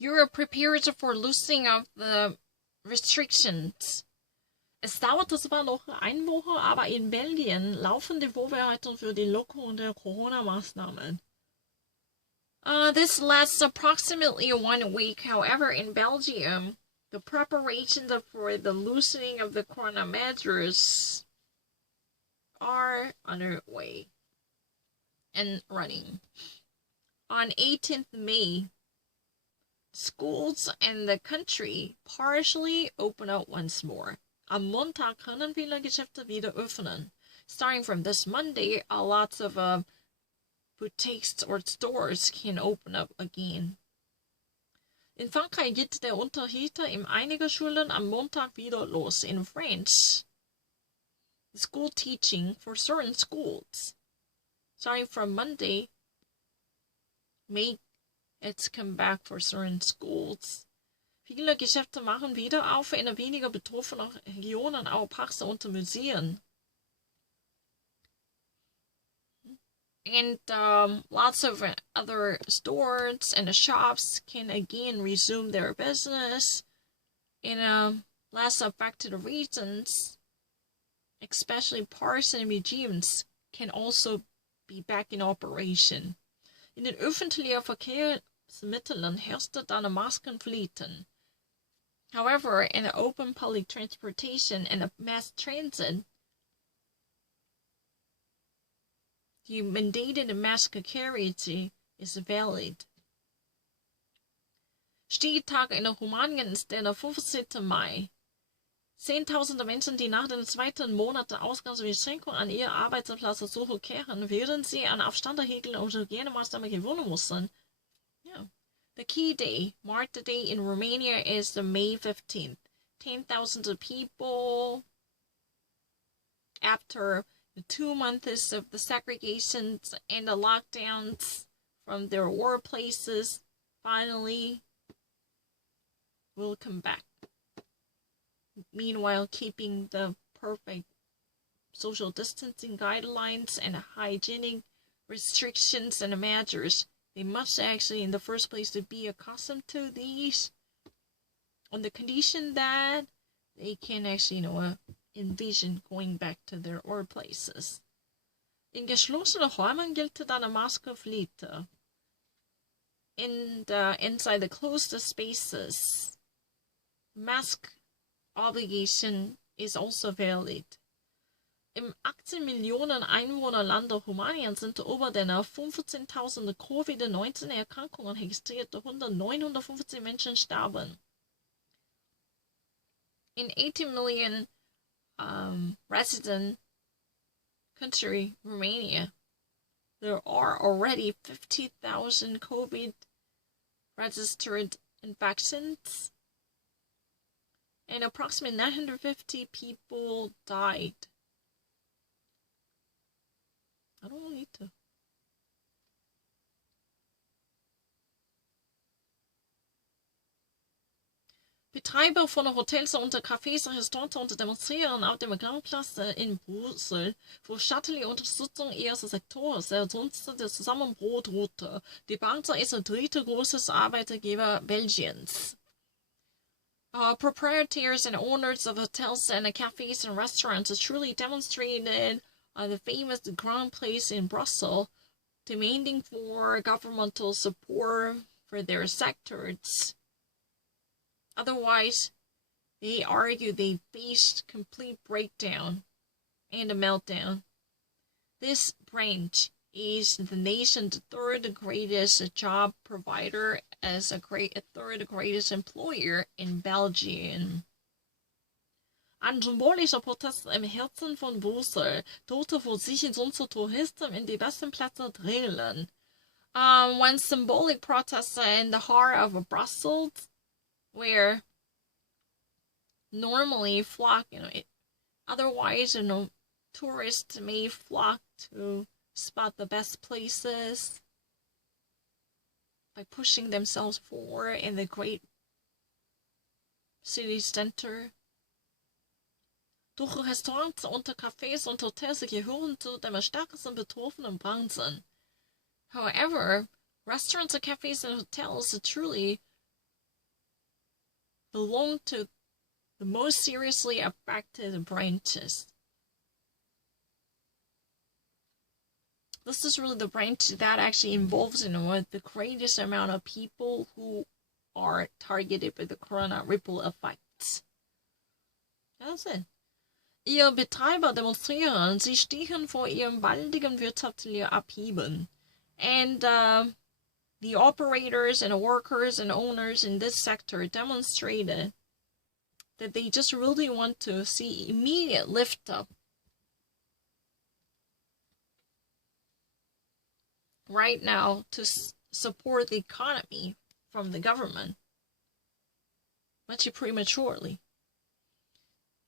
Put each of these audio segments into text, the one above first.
Europe prepares for loosening of the restrictions. Es dauerte zwar noch eine Woche, aber in Belgien laufen die Vorbereitungen für die Lockerung der Corona-Maßnahmen. This lasts approximately 1 week. However, in Belgium, the preparations for the loosening of the corona measures are underway and running. On 18th May, schools in the country partially open up once more. Am Montag können viele Geschäfte wieder öffnen. Starting from this Monday, lots of boutiques or stores can open up again. In Frankreich geht der Unterricht in einigen Schulen am Montag wieder los. In France, school teaching for certain schools, starting from Monday, may it's come back for certain schools. Viele Geschäfte machen wieder auf, in weniger betroffenen Regionen auch Parks und Museen. And lots of other stores and shops can again resume their business in less affected regions. Especially parks and museums can also be back in operation. In den öffentlichen Verkehrsmitteln herrschte dann Maskenpflichten. However, in the open public transportation and mass transit, the mandated mask carriage is valid. Stichtag in Rumänien ist der 15. Mai. Zehntausende Menschen, die nach dem zweiten Monat der Ausgangsbeschränkung an ihre Arbeitsplätze zurückkehren, während sie an Abstandsregeln und Hygienemaßnahmen gewöhnen mussten. Yeah. The key day, marked the day in Romania, is the May 15th. 10,000 people, after the 2 months of the segregations and the lockdowns from their workplaces, finally will come back. Meanwhile, keeping the perfect social distancing guidelines and hygienic restrictions and measures. They must actually, in the first place, to be accustomed to these on the condition that they can actually, envision going back to their workplaces. In geschlossenen Räumen gilt dann eine Maskenpflicht. Inside the closed spaces, mask obligation is also valid. Im 18 Millionen Einwohnerland Rumänien sind über den 15.000 Covid-19-Erkrankungen registriert, darunter 915 Menschen starben. In 18 million resident country, Romania, there are already 50,000 COVID-registered infections, and approximately 950 people died. I don't need to. Betreiber von Hotels und Cafés, Restaurants und demonstrieren auf dem Grand Place in Brüssel für staatliche Unterstützung ihres Sektors, der sonst der Zusammenbruch drohte. Die Bank ist der dritte größte Arbeitgeber Belgiens. Proprietors and owners of hotels and cafes and restaurants truly demonstrated the famous Grand Place in Brussels, demanding for governmental support for their sectors. Otherwise, they argue they faced complete breakdown and a meltdown. This branch is the nation's third greatest job provider as a third greatest employer in Belgium. Ein symbolischer Protest im Herzen von Brüssel drohte für sich und unsere Touristen in die besten Plätze drängen. When symbolic protests in the heart of Brussels, where normally flock, otherwise, tourists may flock to spot the best places by pushing themselves forward in the great city center. Doch Restaurants und Cafés und Hotels gehören zu den stärksten betroffenen Branchen. However, restaurants, cafes, and hotels truly belong to the most seriously affected branches. This is really the branch that actually involves, the greatest amount of people who are targeted by the corona ripple effects. That's it. Ihre Betreiber demonstrieren, sie stehen vor ihrem baldigen wirtschaftlichen Abheben. And the operators and workers and owners in this sector demonstrated that they just really want to see immediate lift up right now to support the economy from the government much prematurely.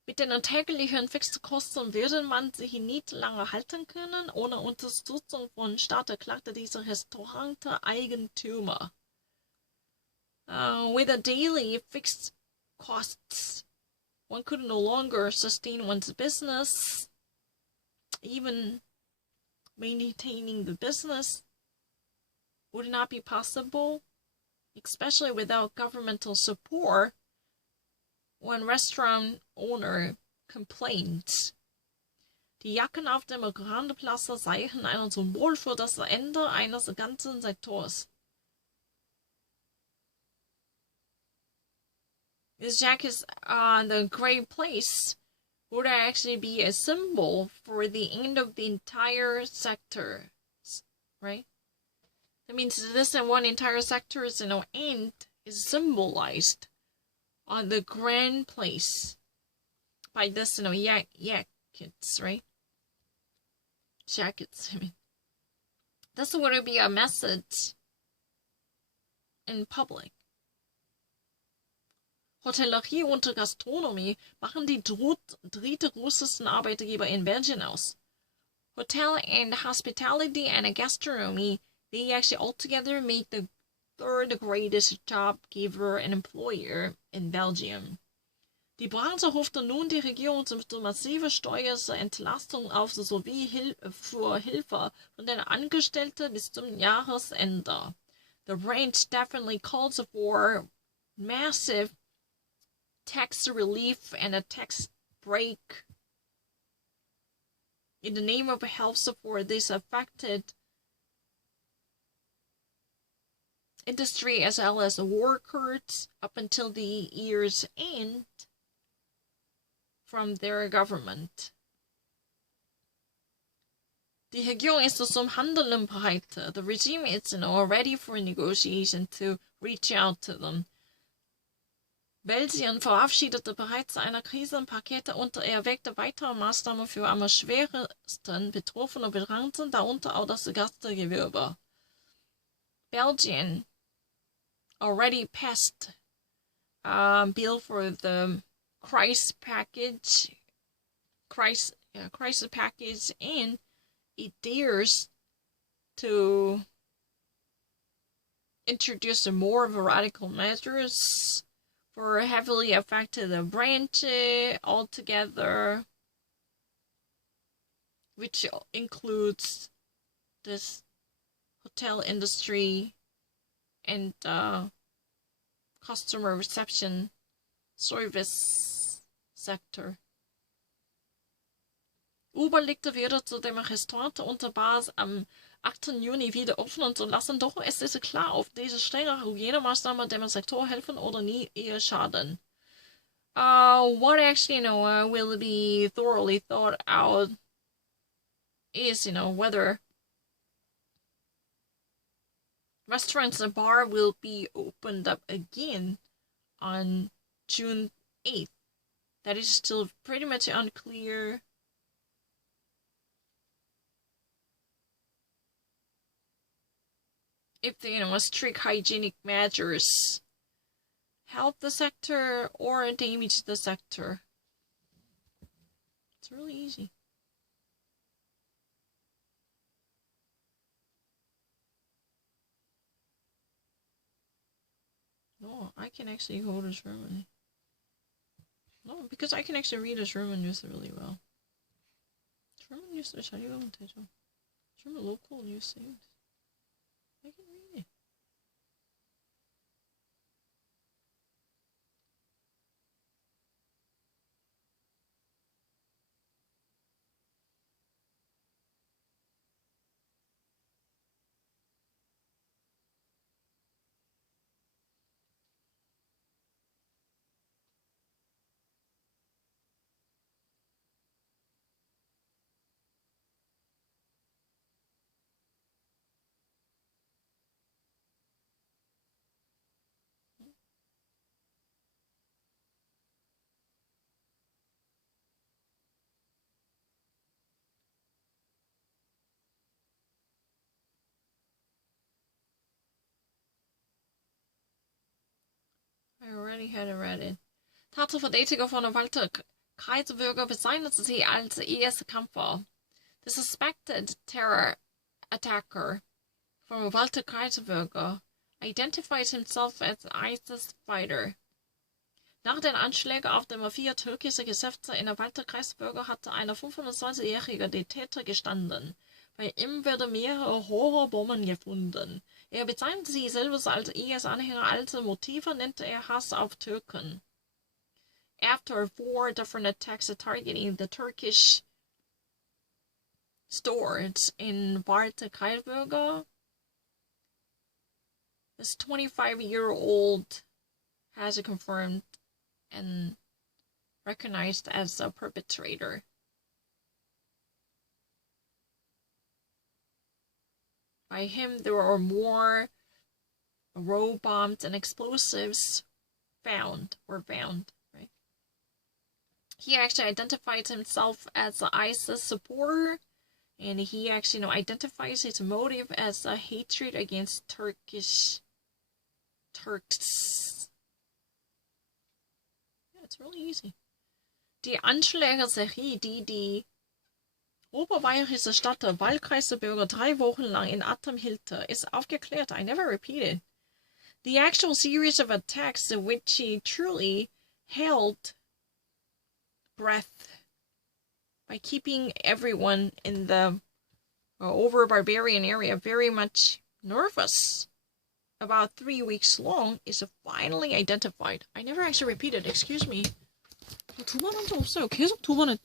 Mit den täglichen Fixkosten würde man sich nicht lange halten können ohne Unterstützung von Staat, klagte dieser Restauranteigentümer. With the daily fixed costs, one could no longer sustain one's business. Even maintaining the business would not be possible, especially without governmental support. One restaurant owner complained, die Jacken auf dem Grande Plaza seien ein Symbol für das Ende eines ganzen Sektors. This jacket on the Great Place would actually be a symbol for the end of the entire sector, right? That means this one entire sector's end is symbolized on the Grand Place by this, jackets, right? Jackets, I mean. This would be a message in public. Hotellerie und Gastronomie machen die drittgrößten Arbeitgeber in Belgien aus. Hotel and hospitality and gastronomy, they actually altogether make the third greatest job giver and employer in Belgium. Die Branche hoffte nun die Regierung zum massive Steuerentlastung auf sowie für Hilfe von den Angestellten bis zum Jahresende. The branch definitely calls for massive tax relief and a tax break in the name of health support this affected industry as well as the workers up until the year's end from their government. Die Regierung ist zum Handeln bereit. The regime is ready for negotiation to reach out to them. Belgien verabschiedete bereits eine Krisenpakete und erwägte weitere Maßnahmen für am schwersten betroffene Branchen, darunter auch das Gastgewerbe. Belgium already passed a bill for the crisis package, and it dares to introduce more radical measures for heavily affected branches altogether, which includes this hotel industry and customer reception service sector. Uber legte wieder zu dem Restaurant unter Bars am 8. Juni wieder öffnen zu lassen, doch es ist klar, auf diese strenge Hygienemaßnahmen dem Sektor helfen oder nie eher schaden. What actually, will be thoroughly thought out is, whether restaurants and bar will be opened up again on June 8th. That is still pretty much unclear. If the strict hygienic measures help the sector or damage the sector. It's really easy. No, I can actually go to Germany. No, because I can actually read a German news really well. German news is German local news things. I can read it. I already had it read it. Tato Verdächtiger von Walter Kreisberger bezeichnete sie als IS-Kämpfer. The suspected terror attacker from Walter Kreisberger identified himself as an ISIS fighter. Nach den Anschlägen auf dem 4 türkische Geschäfte in Walter Kreisberger hatte eine 25-jährige der Täter gestanden. Bei ihm werden mehrere Horrorbomben gefunden. Er bezeichnete sie selbst als IS-Anhänger, als Motive nannte er Hass auf Türken. After 4 different attacks targeting the Turkish stores in Walter Kreisberger, this 25-year-old has confirmed and recognized as a perpetrator. By him, there are more road bombs and explosives found. Right? He actually identified himself as an ISIS supporter, and he actually identifies his motive as a hatred against Turks. Yeah, it's really easy. Die Anschläge-Serie, die oberbayerische Stadt Wahlkreisbürger 3 Wochen lang in Atem hielt, ist aufgeklärt. I never repeated. The actual series of attacks in which he truly held breath by keeping everyone in the over barbarian area very much nervous about 3 weeks long is finally identified. I never actually repeated. Excuse me. 2번 한 적 없어요. 계속 2번 했